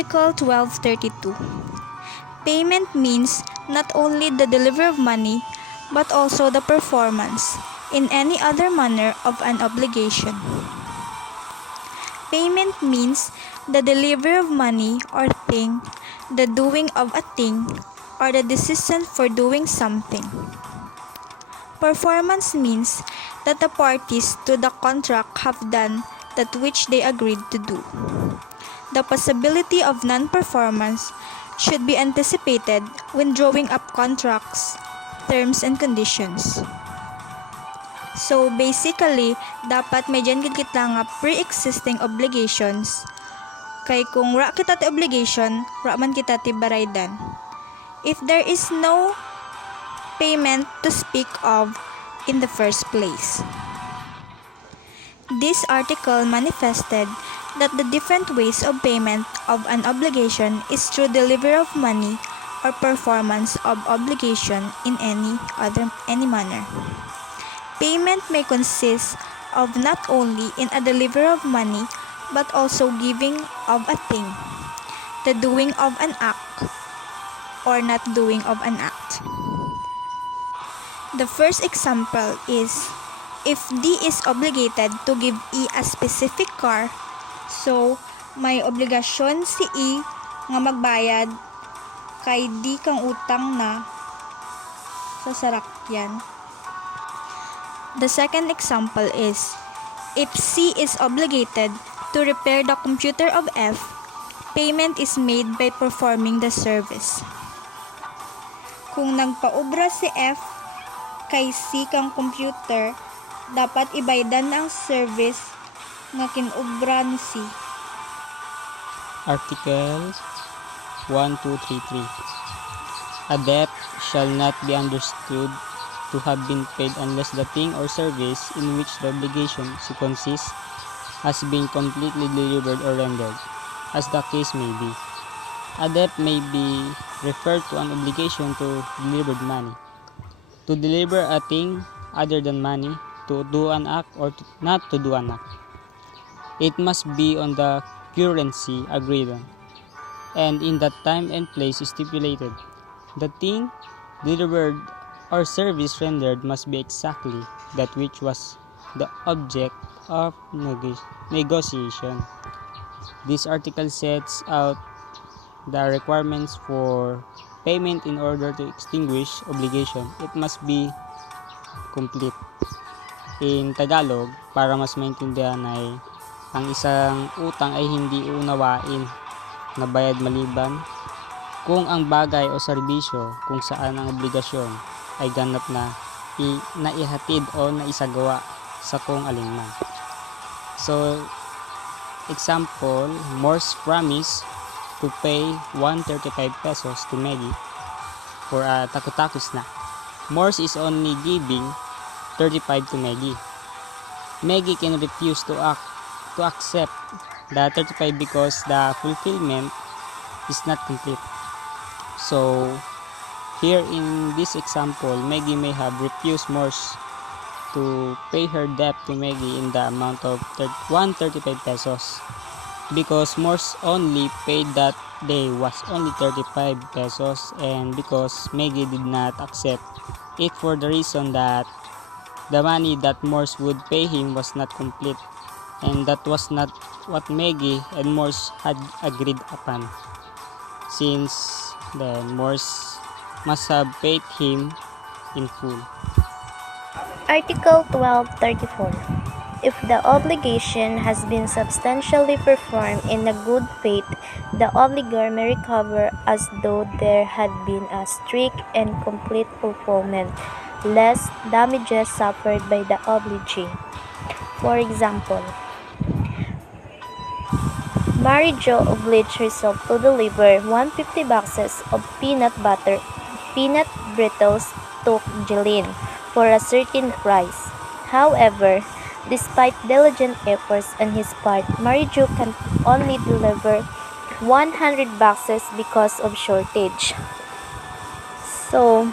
Article 1232. Payment means not only the delivery of money, but also the performance, in any other manner, of an obligation. Payment means the delivery of money or thing, the doing of a thing, or the decision for doing something. Performance means that the parties to the contract have done that which they agreed to do. The possibility of non-performance should be anticipated when drawing up contracts, terms, and conditions. So basically, dapat may dyan kita nga pre-existing obligations. Kay kung ra kita ti obligation, ra man kita ti baraydan. If there is no payment to speak of in the first place. This article manifested that the different ways of payment of an obligation is through delivery of money or performance of obligation in any manner. Payment may consist of not only in a delivery of money but also giving of a thing, the doing of an act, or not doing of an act. The first example is if D is obligated to give E a specific car, so may obligasyon si E nga magbayad kay D kang utang na sa sarakyan. The second example is if C is obligated to repair the computer of F, payment is made by performing the service. Kung nagpaubra si F kay C kang computer, dapat ibaydan ang service nga kinubra ni C. Article 1233. A debt shall not be understood to have been paid unless the thing or service in which the obligation consists has been completely delivered or rendered, as the case may be. A debt may be referred to an obligation to delivered money, to deliver a thing other than money, to do an act or not to do an act. It must be on the currency agreed on, and in the time and place stipulated. The thing delivered or service rendered must be exactly that which was the object of negotiation. This article sets out the requirements for payment in order to extinguish obligation. It must be complete. In Tagalog, para mas maintindihan ay ang isang utang ay hindi unawain na bayad maliban kung ang bagay o serbisyo kung saan ang obligasyon ay ganap na naihatid o naisagawa sa kung alinman. So, example, Morse promise to pay 135 pesos to Maggie for a taco-taco snack. Morse is only giving 35 to Maggie. Maggie can refuse to accept the 35 because the fulfillment is not complete. So, here in this example, Maggie may have refused Morse to pay her debt to Maggie in the amount of 135 pesos because Morse only paid that day was only 35 pesos, and because Maggie did not accept it for the reason that the money that Morse would pay him was not complete, and that was not what Maggie and Morse had agreed upon, since then Morse must have paid him in full. Article 1234. If the obligation has been substantially performed in a good faith, the obligor may recover as though there had been a strict and complete fulfillment, less damages suffered by the obligee. For example, Mary Jo obliged herself to deliver 150 boxes of peanut brittles to Jeline for a certain price. However, despite diligent efforts on his part, Mary Jo can only deliver 100 boxes because of shortage. So,